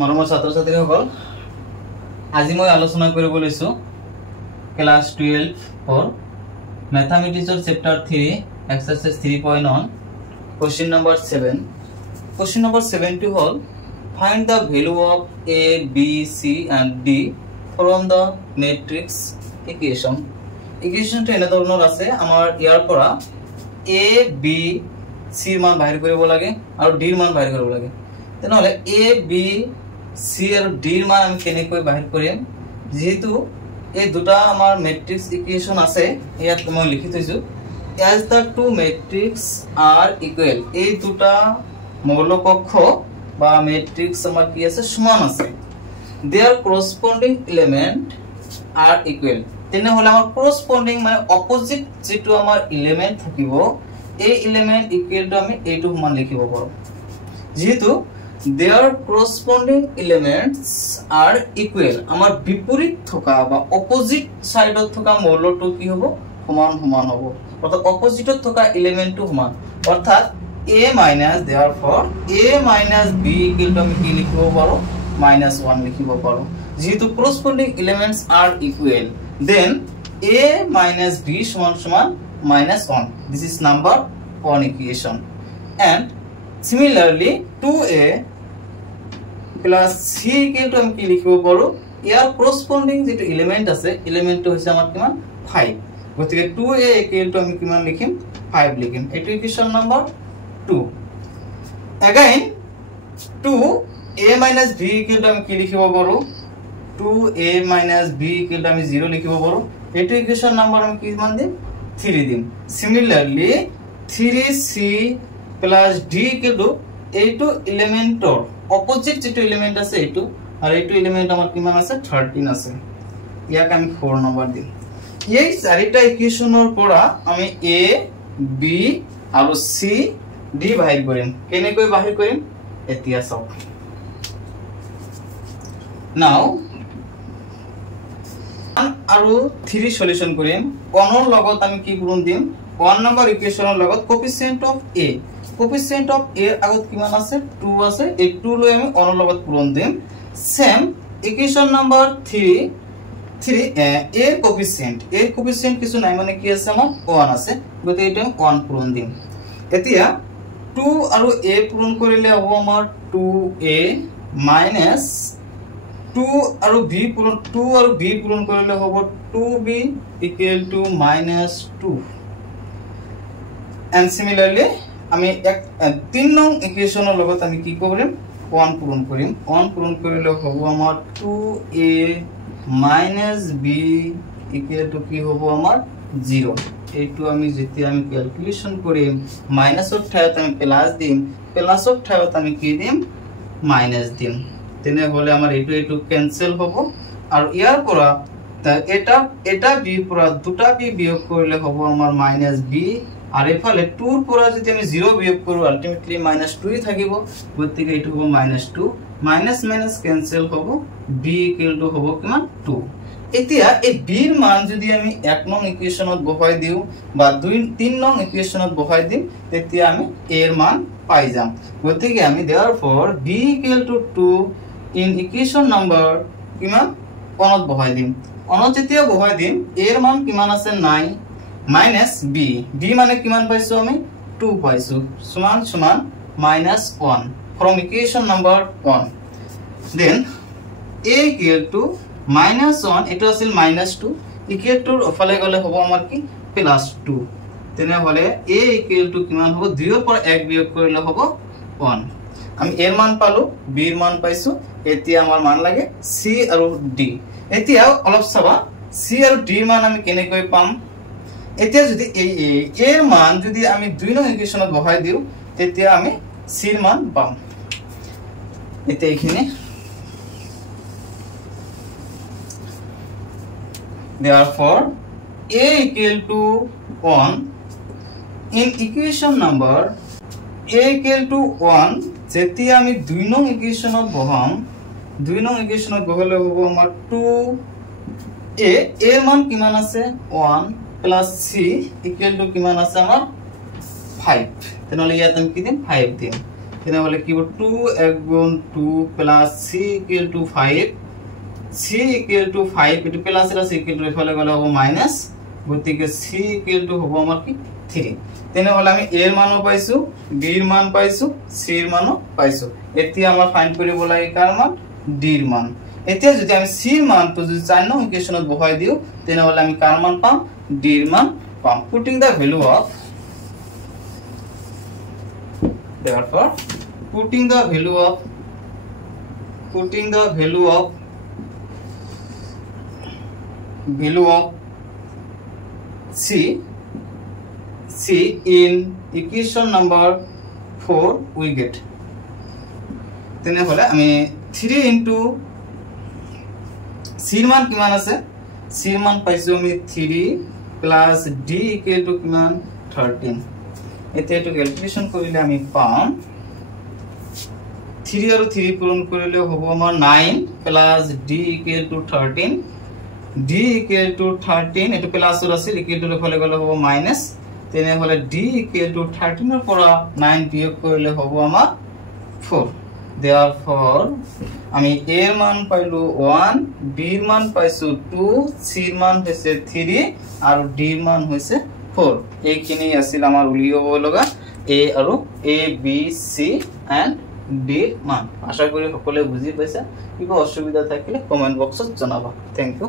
মৰমৰ ছাত্ৰ-ছাত্ৰীসকল আজি মই আলোচনা কৰিব লৈছো ক্লাস 12 ফৰ ম্যাথমেটিক্সৰ chapter 3 exercise 3.1 question number 7 question number 7 টো হল find the value of a b c and d from the matrix equation টো এনে ধৰণৰ আছে আমাৰ ইয়াৰ পৰা a b c ৰ মান বাহিৰ কৰিব লাগে আৰু d ৰ মান বাহিৰ কৰিব লাগে তেনেহলে a b c আৰু d ৰ মান আমি কেনেকৈ বাহিৰ কৰিম যেহেতু এই দুটা আমাৰ ম্যাট্ৰিক্স ইকুয়েশন আছে ইয়াত মই লিখি থৈছো as the two matrix are equal এই দুটা মৌল কক্ষ বা ম্যাট্রিক্স আমাৰ কি আছে সমান আছে their corresponding element are equal তেনেহলে আমাৰ corresponding মানে opposite যেটো আমাৰ element থাকিব এই element equal to আমি এইটো সমান লিখিব পাৰো যেহেতু their corresponding elements are equal আমাৰ বিপৰীত থকা বা opposite সাইডত থকা মৌলটো কি হ'ব সমান সমান হ'ব অৰ্থাৎ opposite থকা এলিমেন্টটো সমান অৰ্থাৎ a minus therefore a minus b equal to আমি কি লিখিব পাৰো -1 লিখিব পাৰো যেহেতু corresponding elements are equal then a minus b সমান সমান -1 this is number 1 equation and similarly 2a plus c equal to আমি কি লিখিব পাৰো ইয়াৰ corresponding যেটো এলিমেন্ট আছে এলিমেন্টটো হৈছে আমাৰ কিমান 5 গতিকে 2a equal to আমি কিমান লিখিম 5 লিখিম এটো equation number 2 again 2a minus b equal to আমি কি লিখিব পাৰো 2a minus b equal to আমি 0 লিখিব পাৰো এটো ইকুয়েশন নাম্বার আমি কি মান দিম 3 দিম similarly 3c plus d equal to এইটো এলিমেন্টৰ অপোজিট যেটো এলিমেন্ট আছে এইটো আৰ এইটো এলিমেন্ট আমাৰ কিমান আছে 13 আছে ইয়াক আমি 4 নম্বৰ দিম এই চাৰিটা ইকুয়েশনৰ পৰা আমি a b আৰু c d বাহিৰ কৰিম কেনেকৈ বাহিৰ কৰিম এতিয়া চাওক নাও 1 আৰু 3 সলিউশন কৰিম 1 ৰ লগত আমি কি পূৰণ দিম 1 নম্বৰ ইকুয়েশনৰ লগত coefficient of a coefficient of a এর আগত কিমান আছে 2 আছে এই 2 লৈ আমি 1 ৰ লগত পূৰণ দিম same equation number 3 a coefficient কিছু নাই মানে কি আছে আমাৰ 1 আছে গতে এটা 1 পূৰণ দিম এতিয়া 2 আৰু a পূৰণ কৰিলে হ'ব আমাৰ 2a minus 2 আৰু b পূৰণ কৰিলে হ'ব 2b equal to -2 and similarly আমি 3 নং ইকুয়েশনৰ লগত আমি কি কৰিম 1 পূৰণ কৰিম 1 পূৰণ কৰিলে হ'ব আমাৰ 2a minus b equal to কি হ'ব আমাৰ 0 এইটো আমি যেতিয়া আমি ক্যালকুলেশন কৰিম মাইনাসৰ ঠাইত আমি প্লাস দিম প্লাসৰ ঠাইত আমি কি দিম মাইনাস দিম তেনে হলে আমাৰ এইটো ক্যান্সেল হ'ব আৰু ইয়াৰ পৰা এটা b পৰা দুটা b বিয়োগ কৰিলে হ'ব আমাৰ -b আৰ এফালে 2 ৰ পৰা যদি আমি 0 বিয়োগ কৰো আলটিমেটলি -2 থাকিব গতিকে এটো হ'ব -2 মাইনাস ক্যান্সেল হ'ব b ইকুয়াল টু হ'ব কিমান 2 এতিয়া এই b ৰ মান যদি আমি 1 নং ইকুয়েশনত বহাই দিও বা 3 নং ইকুয়েশনত বহাই দিম তেতিয়া আমি a ৰ মান পাই যাম গতিকে আমি therefore b equal to 2 in equation number কিমান 1 ত বহাই দিম 1 ত যেতিয়া বহাই দিম a ৰ মান কিমান আছে 9 minus b মানে কিমান পাইছো আমি 2 পাইছো সমান সমান -1 from equation number 1 then a equal to -1 এটো আছিল -2 equal to অফালে গলে হ'ব আমাৰ কি +2 তেনে হলে a equal to কিমান হ'ব 2 ৰ পৰা 1 বিয়োগ কৰিলে হ'ব 1 আমি a ৰ মান পালো b ৰ মান পাইছো এতিয়া আমাৰ মান লাগে c আৰু d এতিয়া অলপ চাবা c আৰু d ৰ মান আমি কেনেকৈ পাম এতিয়া যদি এই এর মান যদি আমি 2 নং ইকুয়েশনত বহাই দিও তেতিয়া আমি c এর মান পাম এটা এখানে therefore a equal to 1 in equation number a equal to 1 যেতিয়া আমি 2 নং ইকুয়েশনত বহাম 2 নং ইকুয়েশনত বহালে হ'ব আমাৰ 2a এর মান কিমান আছে 1 plus c equal to কিমান আছে আমাৰ 5 তেনলে ইয়াত আমি কি দিম 5 দিম তেনেহলে কি হ'ব 2 1 গুণ 2 plus c equal to 5 c equal to 5 এটো প্লাস এর c ইকুয়াল টু এফালে গলে হবে মাইনাস গতিকে c ইকুয়াল টু হবে আমার কি 3 তেনেহলে আমি a এর মানও পাইছো b এর মান পাইছো c এর মানও পাইছো এতিয়া আমরা ফাইন্ড কৰিব লাগে কার মান d এর মান এতিয়া যদি আমি c এর মান তো যদি 4 নং ইকুয়েশনত বহাই দিও তেনেহলে আমি কার মান পাম d এর মান পাম putting da value of therefore putting the value of c in equation number 4 we get তেনেহলে আমি 3 into c এর মান কিমান আছে c এর মান পাইছো আমি 3 plus d equal to কিমান 13 এতে একটু ক্যালকুলেশন করিলে আমি পাম 3 আর 3 পূরণ করিলে হবে আমার 9 plus d equal to 13 d equal to 13 এটো প্লাস আর আছে ইকুয়াল টু ফলে গলে হবে মাইনাস তেনে হলে d ইকুয়াল টু 13 এর পড়া 9 বিয়োগ করিলে হবে আমার 4 therefore আমি a এর মান পাইলো 1 b এর মান পাইছো 2 c এর মান হইছে 3 আর d এর মান হইছে 4 এইখিনি আছিল আমাৰ উলিয়াব লগা a আৰু a b c and d মান আশা করি সকলে বুজি পাইছা কিবা অসুবিধা থাকিলে কমেন্ট বক্সত জনাবা থ্যাংক ইউ